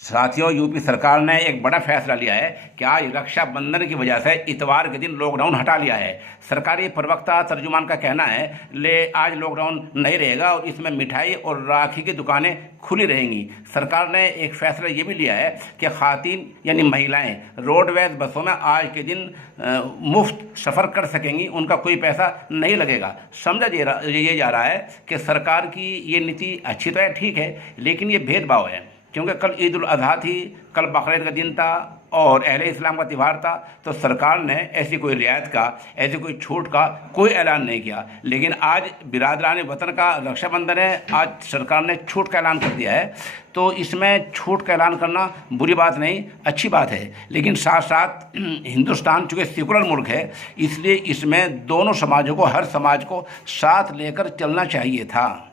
साथियों, यूपी सरकार ने एक बड़ा फैसला लिया है कि आज रक्षाबंधन की वजह से इतवार के दिन लॉकडाउन हटा लिया है। सरकारी प्रवक्ता तर्जुमान का कहना है आज लॉकडाउन नहीं रहेगा और इसमें मिठाई और राखी की दुकानें खुली रहेंगी। सरकार ने एक फैसला ये भी लिया है कि खातिन यानी महिलाएं रोडवेज बसों में आज के दिन मुफ्त सफ़र कर सकेंगी, उनका कोई पैसा नहीं लगेगा। समझा ये जा रहा है कि सरकार की ये नीति अच्छी तो है, ठीक है, लेकिन ये भेदभाव है, क्योंकि कल ईद उल अजहा थी, कल बकरीद का दिन था और अहले इस्लाम का त्यौहार था, तो सरकार ने ऐसी कोई रियायत का, ऐसी कोई छूट का कोई ऐलान नहीं किया। लेकिन आज बिरादरान वतन का रक्षाबंधन है, आज सरकार ने छूट का ऐलान कर दिया है। तो इसमें छूट का ऐलान करना बुरी बात नहीं, अच्छी बात है, लेकिन साथ साथ हिंदुस्तान चूँकि सेकुलर मुल्क है, इसलिए इसमें दोनों समाजों को, हर समाज को साथ लेकर चलना चाहिए था।